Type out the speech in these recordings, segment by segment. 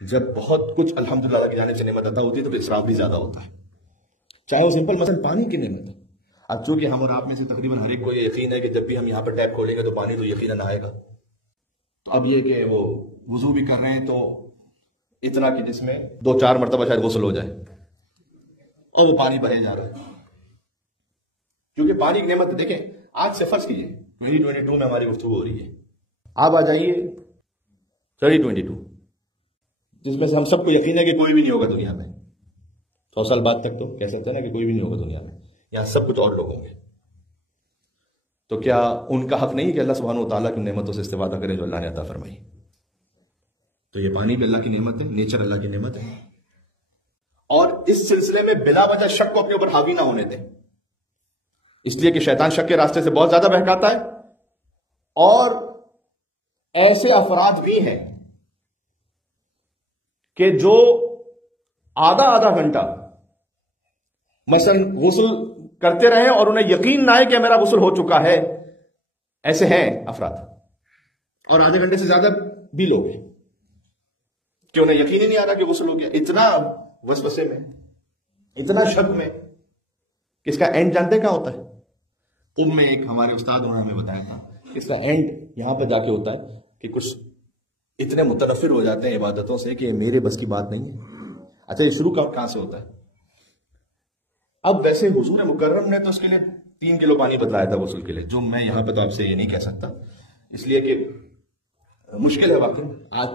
جب بہت کچھ الحمدللہ اللہ کی جانب سے نعمت عطا ہوتی ہے تو پھر اسراف بھی زیادہ ہوتا ہے، چاہے وہ سمپل مثلا پانی کی نعمت ہے. اب چونکہ ہم اور آپ میں سے تقریباً ہر ایک کو یہ یقین ہے کہ جب بھی ہم یہاں پر ٹیپ کھولیں گے تو پانی تو یقیناً آئے گا. تو اب یہ کہ وہ وضو بھی کر رہے ہیں تو اتنا کہ جس میں 2-4 مرتبہ شاید غسل ہو جائے اور وہ پانی بہے جا رہا ہے، کیونکہ پانی کی نعمت. دیکھیں آج سے فرض کیجیے 2022 میں ہماری گفتگو ہو رہی ہے، آپ آ جائیے 2022 جس میں سے ہم سب کو یقین ہے کہ کوئی بھی نہیں ہوگا دنیا میں. 100 سال بعد تک تو کہہ سکتے ہیں نا کہ کوئی بھی نہیں ہوگا دنیا میں، یہاں سب کچھ اور لوگ ہوں گے. تو کیا ان کا حق نہیں کہ اللہ سبحانہ و تعالیٰ کی نعمتوں سے استفادہ کرے جو اللہ نے عطا فرمائی؟ تو یہ پانی بھی اللہ کی نعمت ہے، نیچر اللہ کی نعمت ہے. اور اس سلسلے میں بلا وجہ شک کو اپنے اوپر حاوی نہ ہونے دیں، اس لیے کہ شیطان شک کے راستے سے بہت زیادہ بہکاتا ہے. اور ایسے افراد بھی ہیں کہ جو آدھا گھنٹہ مثلا غسل کرتے رہے اور انہیں یقین نہ آئے کہ میرا غسل ہو چکا ہے. ایسے ہیں افراد، اور آدھے گھنٹے سے زیادہ بھی لوگ ہیں کہ انہیں یقین ہی نہیں آ رہا کہ غسل ہو گیا. اتنا وسوسے میں، اتنا شک میں کہ اس کا اینڈ جانتے کہاں ہوتا ہے؟ میں ایک ہمارے استاد انہوں نے ہمیں بتایا تھا اس کا اینڈ یہاں پہ جا کے ہوتا ہے کہ کچھ اتنے متنفر ہو جاتے ہیں عبادتوں سے کہ میرے بس کی بات نہیں ہے. اچھا یہ شروع کہاں سے ہوتا ہے؟ اب ویسے حضور مکرم نے تو اس کے لیے 3 کلو پانی بتلایا تھا غسل کے لیے، جو میں یہاں پہ تو آپ سے یہ نہیں کہہ سکتا، اس لیے کہ مشکل ہے واقعی آج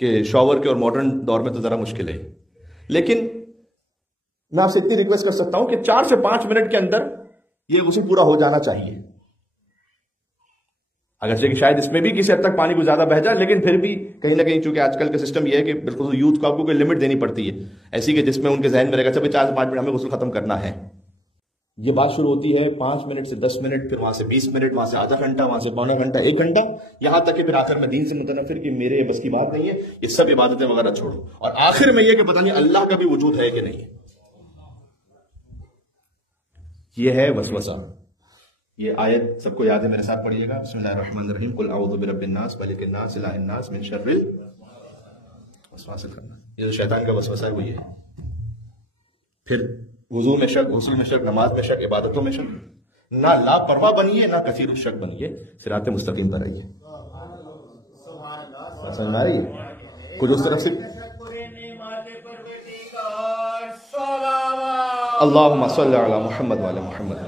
کے شاور کے اور ماڈرن دور میں تو ذرا مشکل ہے. لیکن میں آپ سے اتنی ریکویسٹ کر سکتا ہوں کہ 4 سے 5 منٹ کے اندر یہ غسل پورا ہو جانا چاہیے. اگرچہ کہ شاید اس میں بھی کسی حد تک پانی کو زیادہ بہ جائے، لیکن پھر بھی کہیں نہ کہیں چونکہ آج کل کا سسٹم یہ ہے کہ بالکل یوتھ کو آپ کو کوئی لمٹ دینی پڑتی ہے ایسی کہ جس میں ان کے ذہن میں رہے گا چلے 4 سے 5 منٹ ہمیں غسل ختم کرنا ہے. یہ بات شروع ہوتی ہے 5 منٹ سے 10 منٹ، پھر وہاں سے 20 منٹ، وہاں سے آدھا گھنٹہ، وہاں سے پونا گھنٹہ، 1 گھنٹہ، یہاں تک کہ پھر آخر میں دین سے متنفر کہ میرے بس کی بات نہیں ہے، یہ سب عبادتیں وغیرہ چھوڑو، اور آخر میں یہ کہ پتہ نہیں اللہ کا بھی وجود ہے کہ نہیں. یہ ہے وسوسہ. یہ آیت سب کو یاد ہے، میرے ساتھ پڑھیے گا. بسم اللہ الرحمن الرحیم قل اعوذ برب الناس ملک الناس الہ الناس من شر الوسواس الخناس. یہ جو شیطان کا وسوسہ ہے وہ یہ ہے. پھر وضو میں شک، غسل میں شک، نماز میں شک، عبادتوں میں شک. نہ لاپرواہ بنیے نہ کثیر الشک بنیے، صراط مستقیم پر رہیے. سمجھ آ رہی ہے؟ کچھ اس طرف سے اللہم صلی علی محمد وعلی محمد.